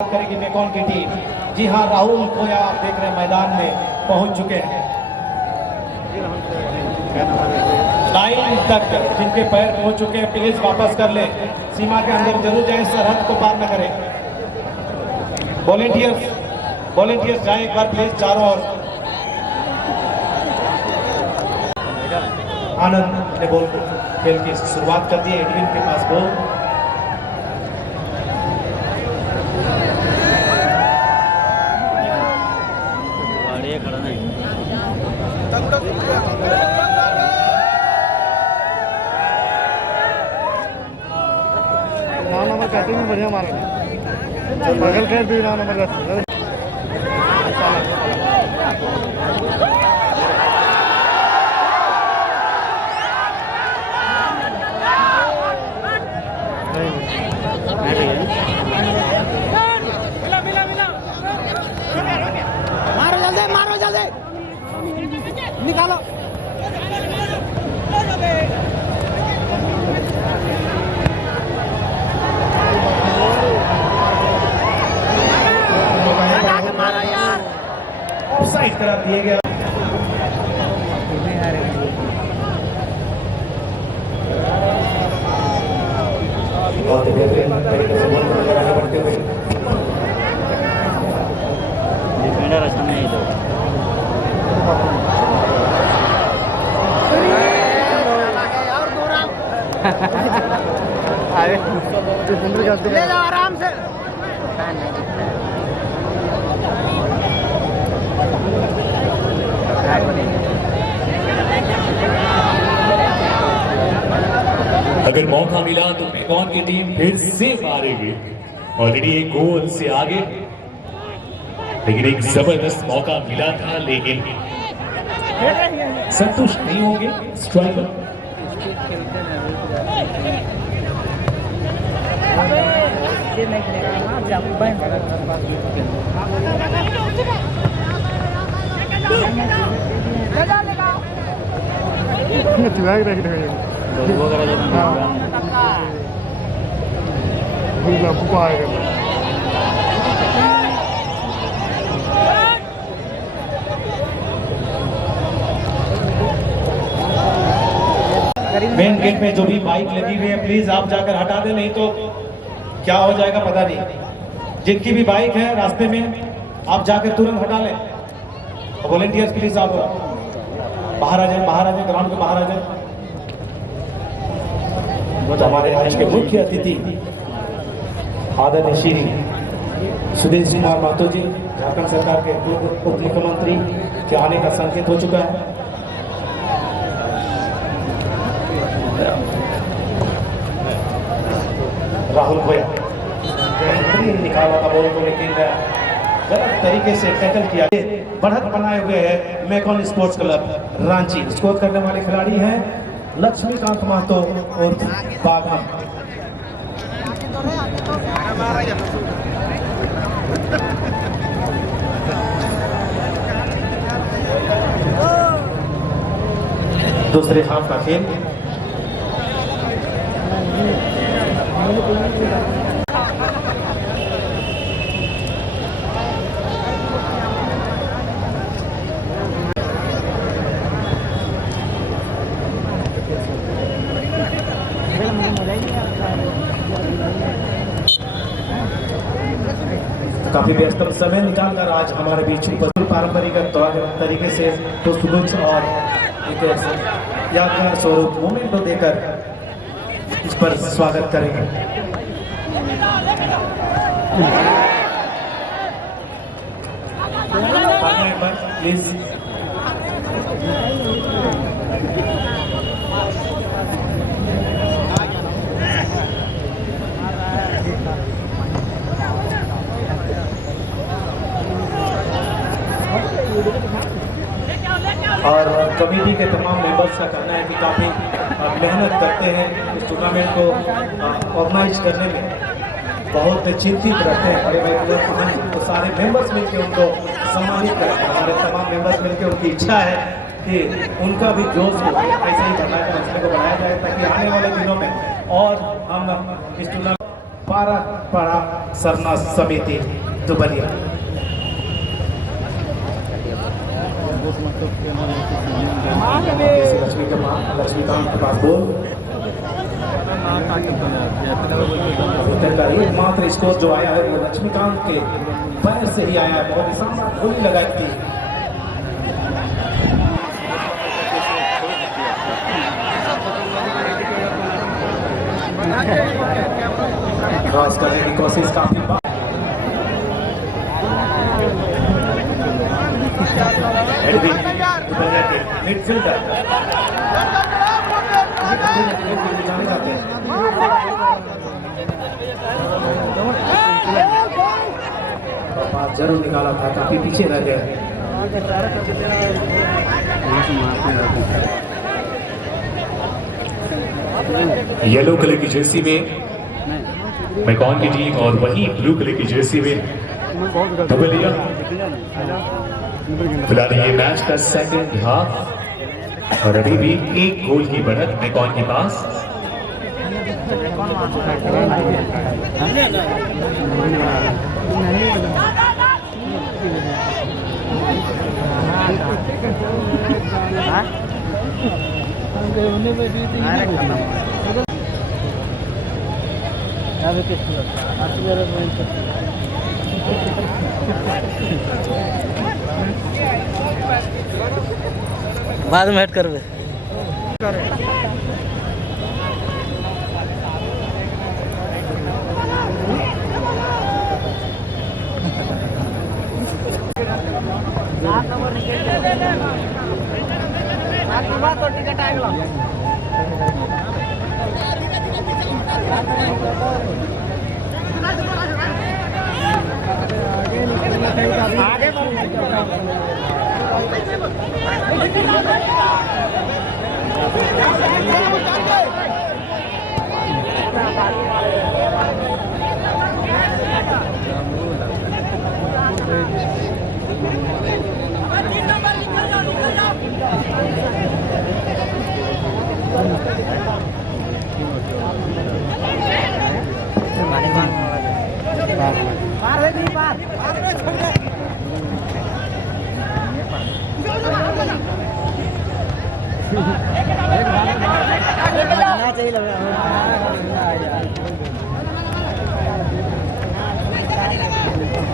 करेगी मेकॉन की टीम। जी हाँ, राहुल खोया आप देख रहे हैं मैदान में पहुंच चुके हैं। लाइन तक जिनके पैर पहुंच चुके हैं प्लीज वापस कर ले, सीमा के अंदर जरूर जाए, सरहद को पार न करें। वॉलेंटियर्स जाए एक बार प्लीज चारों ओर। आनंद ने बॉल खेल की शुरुआत कर दी है, एडविन के पास बॉल। नंबर बैटिंग में बढ़िया मारा बगल कर दी नंबर मारो जल्दी निकालो। ऑफसाइड करार दिए गया। डिफेंडर अच्छा नहीं है तो ले जाओ आराम से। अगर मौका मिला तो मेकॉन की टीम फिर से मारेगी। ऑलरेडी एक गोल से आगे, लेकिन एक जबरदस्त मौका मिला था, लेकिन संतुष्ट नहीं होंगे स्ट्राइकर। मेन गेट में जो भी बाइक लगी हुई है प्लीज आप जाकर हटा दें, नहीं तो क्या हो जाएगा पता नहीं। जिनकी भी बाइक है रास्ते में आप जाकर तुरंत हटा लें। वॉलेंटियर्स प्लीज आप बाहर आ जाए, ग्राउंड के बाहर आ जाए। तो हमारे आज के मुख्य अतिथि आदरणीय श्री सुदेश कुमार महतो जी, झारखंड सरकार के उप मुख्यमंत्री के आने का संकेत हो चुका है। राहुल खोया बेहतरीन निकाला था बॉल को, लेकिन गलत तरीके से टैकल किया। बढ़त बनाए हुए है MECON sports club Ranchi. Score करने वाले खिलाड़ी हैं लक्ष्मीकांत महतो और बागम। दूसरे हाफ का खेल। काफी व्यस्तम समय निकालकर आज हमारे बीच पारंपरिक तरीके से पुष्पगुच्छ और एक यादगार स्वरूप मोमेंटो देकर इस पर स्वागत करेंगे। प्लीज और कमेटी के तमाम मेंबर्स का कहना है कि काफ़ी मेहनत करते हैं इस टूर्नामेंट को ऑर्गेनाइज करने में, बहुत चिंतित रहते हैं बड़े बड़े प्लेयर। तो सारे मेंबर्स मिलकर उनको सम्मानित करें। हमारे तमाम मेंबर्स मिलकर उनकी इच्छा है कि उनका भी जोश ऐसे ही बढ़ाया जाए, ताकि आने वाले दिनों में और हम इस टूर्नामेंट 12 पारा सरना समिति दुबलिया। लक्ष्मीकांत के पास बोल, भीतर का एकमात्र स्कोर जो आया है वो लक्ष्मीकांत के पैर से ही आया है। बहुत ही शानदार गोली लगाई थी। क्रॉस करने की कोशिश काफी मिडफील्डर जाने जाते हैं। जरूर निकाला था, काफी पीछे रह गए। येलो कलर की जर्सी में मैकॉन की टीम और वही ब्लू कलर की जर्सी में दुबलिया। फिलहाल ये मैच का सेकंड हाफ और अभी भी एक गोल की बढ़त मैकॉन के पास। बाद में हट कर टिकट आएगा आगे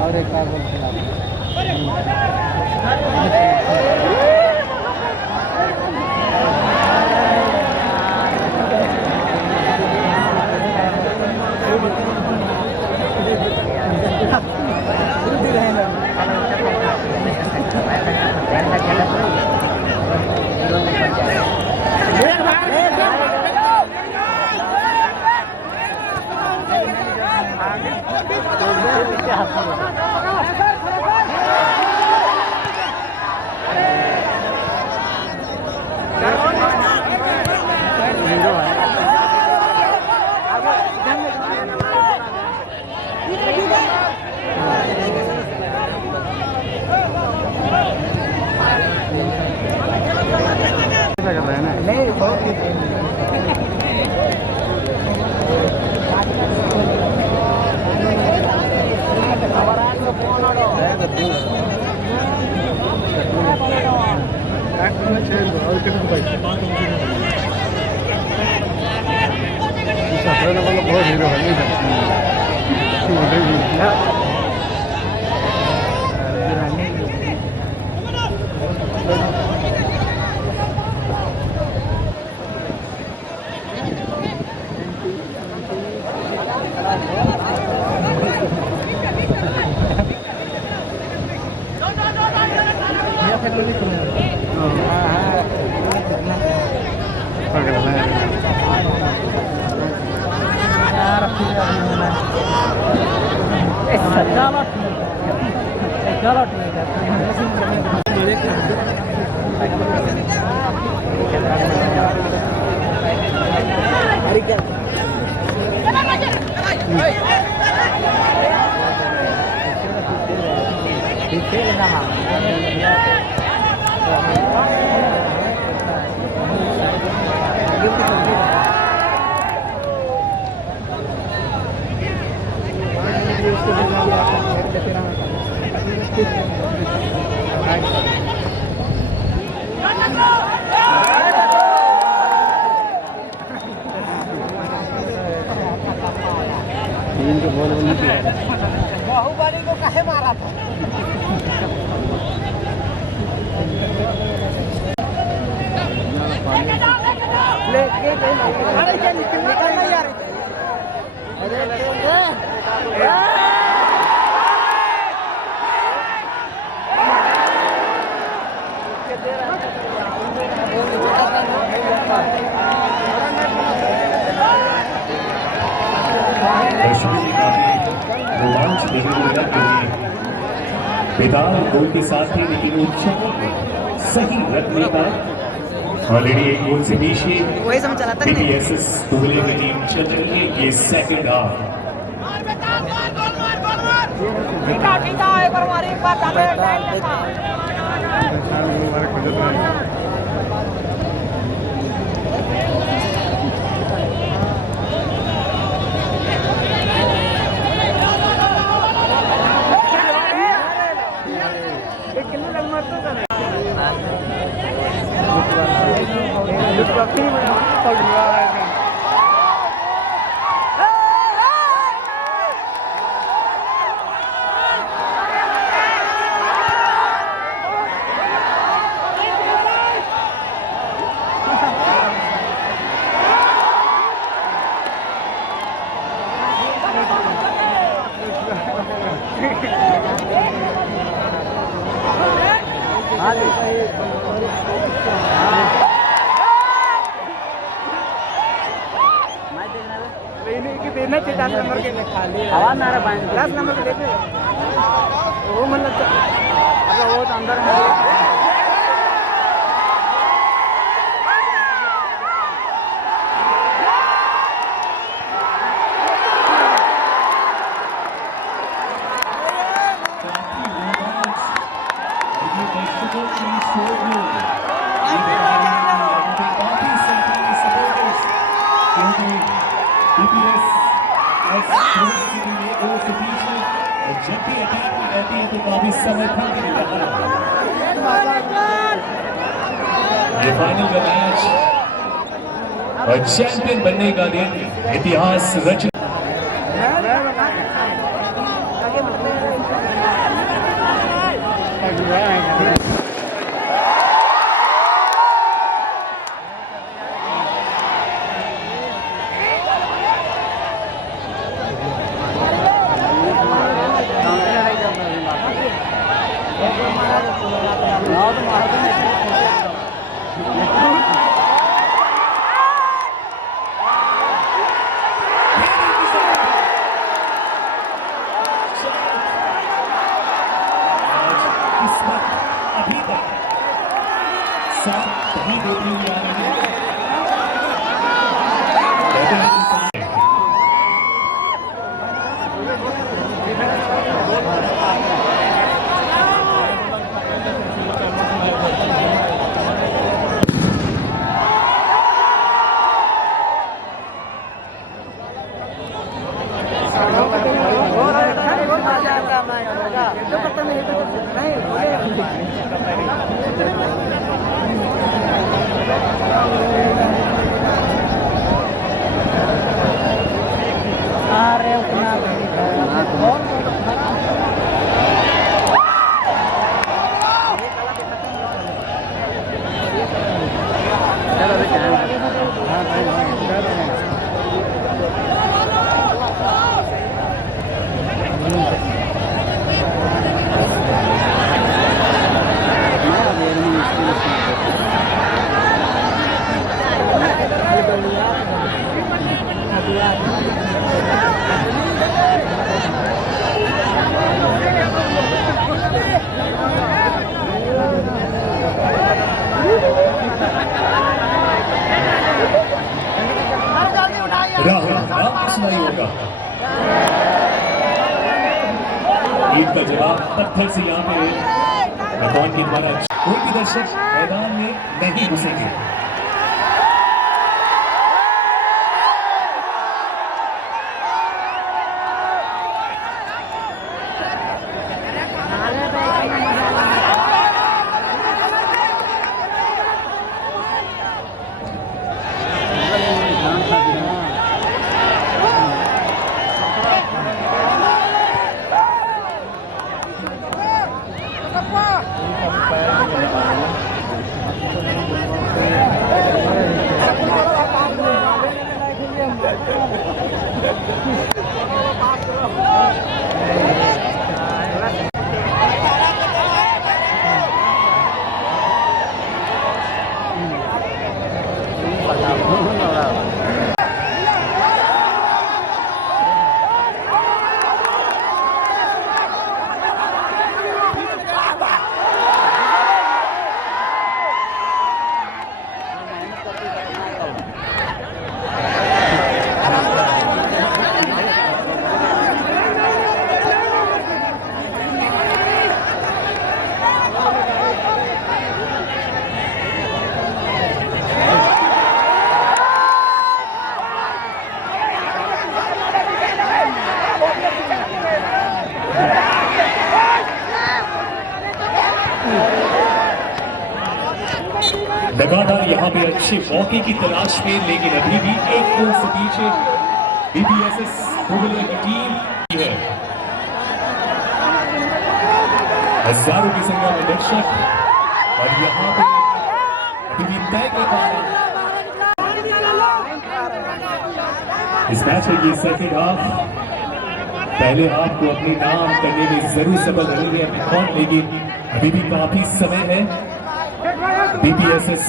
और एक बार बहुत हीरो तीन के बॉल नहीं किया बाहुबली को काहे मारा था लेके अरे क्या निकलना यार रोमांच देखने को मिला क्योंकि बेदार गोल के साथ ही लेकिन उच्च सही रख नहीं पाए। ऑलरेडी एक गोल से पीछे वही समझ चला था बीटीएसएस दुबले की टीम चल रही है। ये सेकंड हाफ एक बार मारी एक बार आवाज ना रहा क्लास नंबर के देखे वो मतलब वो तो अंदर है जब भी अटैक में रहती है तो काफी समर्थन भी मिलता है। ये फाइनल का मैच और चैंपियन बनने का दिन इतिहास रच अभी तक साथ ही देती हुई आ रही है। होगा ईद का जवाब पत्थर से यहाँ पे भगवान के द्वारा कोई भी दर्शक मैदान में नहीं घुसेंगे। लगातार यहाँ पे अच्छे मौके की तलाश में, लेकिन अभी भी एक गोल से पीछे बीबीएसएस धुबलिया की टीम है। हजारों की संख्या में दर्शक और यहाँ पे अभी भी तय कर पा रहे हैं इस मैच में। ये सेकेंड हाफ, पहले हाफ को अपने नाम करने में जरूर सफल रहेंगे अपने कौन, लेकिन अभी भी काफी समय है बीबीएसएस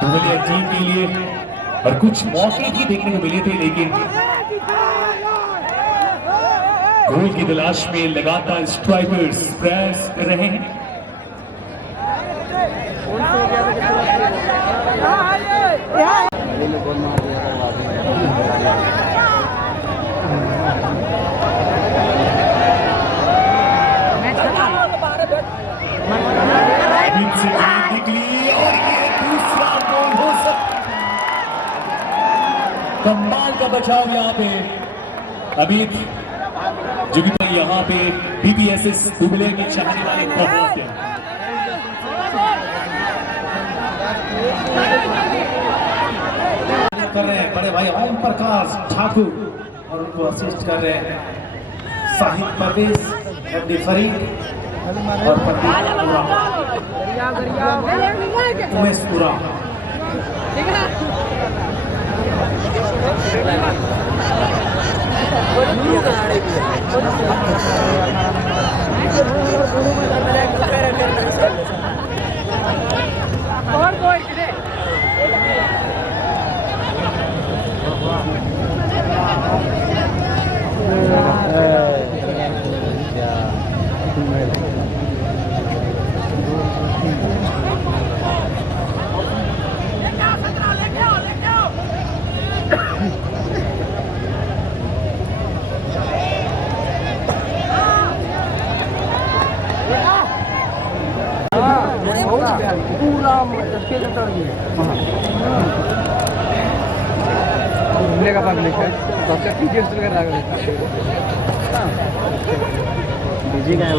धुबलिया टीम के लिए और कुछ मौके भी देखने को मिले थे, लेकिन गोल की तलाश में लगातार स्ट्राइकर्स प्रयास कर रहे हैं। निकली और ये दूसरा गोल हो सकता, कमाल का बचाव यहाँ पे अमित, जो कि यहाँ पे बीबीएसएस धुबलिया के चाहने वाले बहुत हैं। कर रहे हैं बड़े भाई ओम प्रकाश ठाकुर और उनको असिस्ट कर रहे हैं साहिब परवेज, एमडी फरीद और उमेश पुरा। का पब्लिक है सबसे पीछे बिजी का है।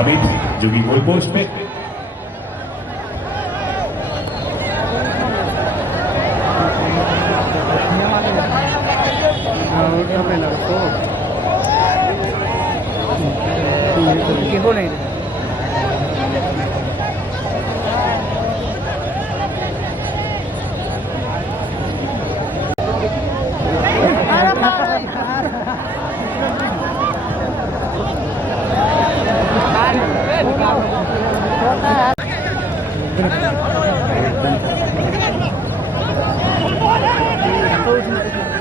अमित जो कि गोल पोस्ट पे हो नहीं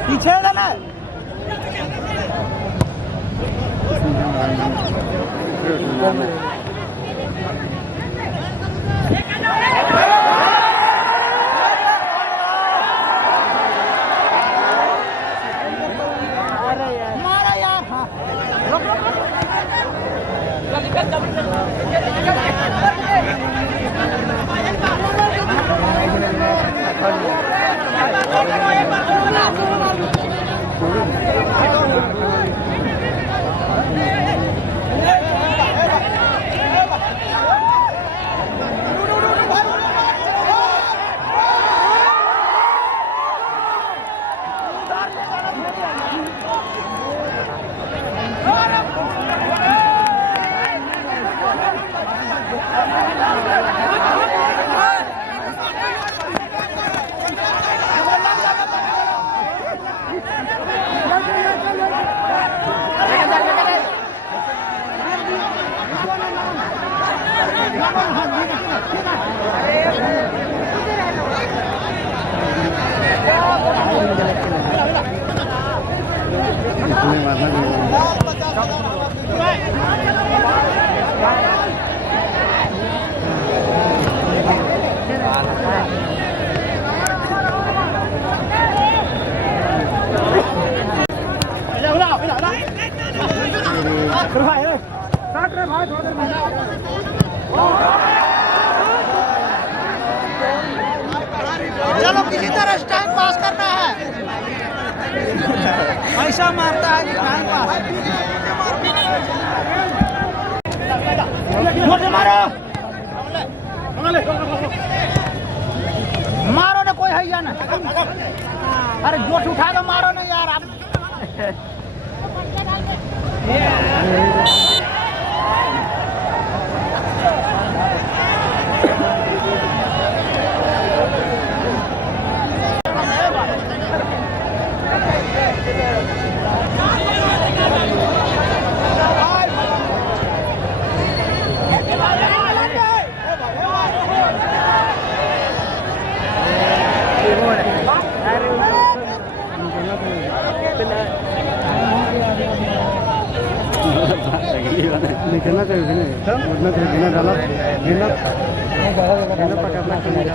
पीछे जाना चलो किसी तरह टाइम पास करना है। पैसा मारता है टाइम पास। मारो मारो ना, कोई है या ना। अरे जोश उठा के मारो ना यार आप। निकलना चाहिए उतना बिना डाला बिना पकड़ना चाहिए।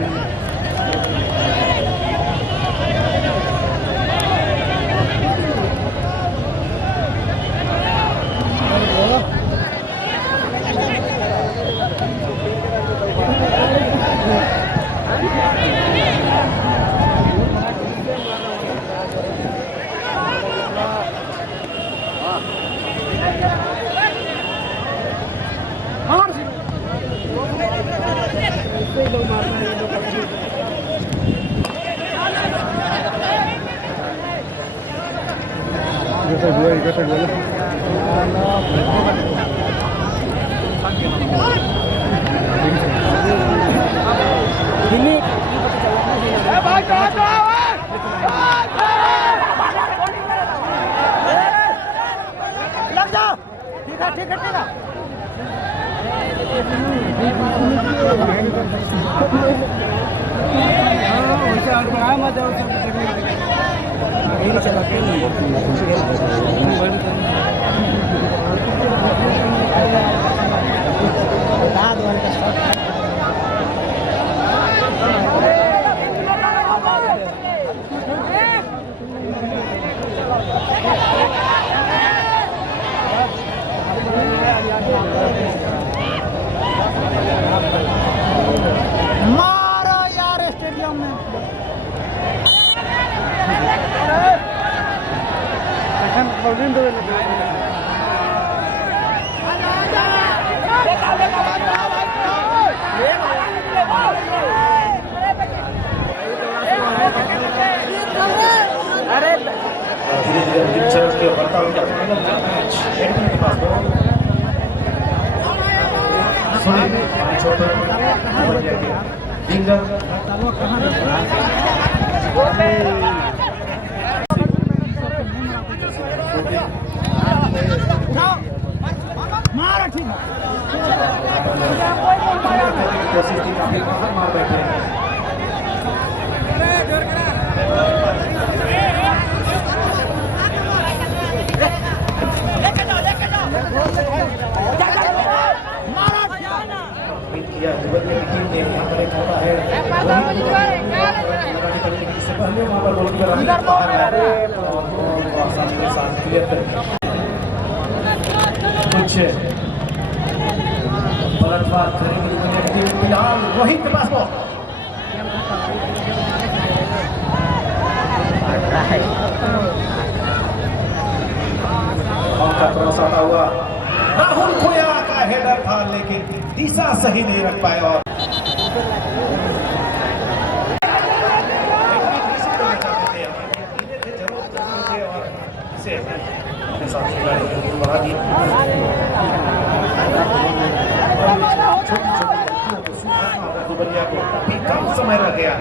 लग जाओ, ठीक है ठीक है ठीक है। मारो यार स्टेडियम में। धीरे धीरे चल के बढ़ता हुआ फाइनल का मैच एडमिन के पास बॉल सुनील छोटे विंगर मारो ठीक है। कोशिश की काफी बाहर मार बैठे हैं। किया दुबई की टीम ने यहाँ पर एक होता है इससे पहले वहाँ पर गोलकीपर आसानी के साथ क्लियर कर कुछ पलटवार करेंगे फिलहाल रोहित के पास बॉल का क्रॉस आता हुआ राहुल खोया का हेडर था लेकिन दिशा सही नहीं रख पाए और बढ़ा दिया दुबलिया को काफी कम समय रह गया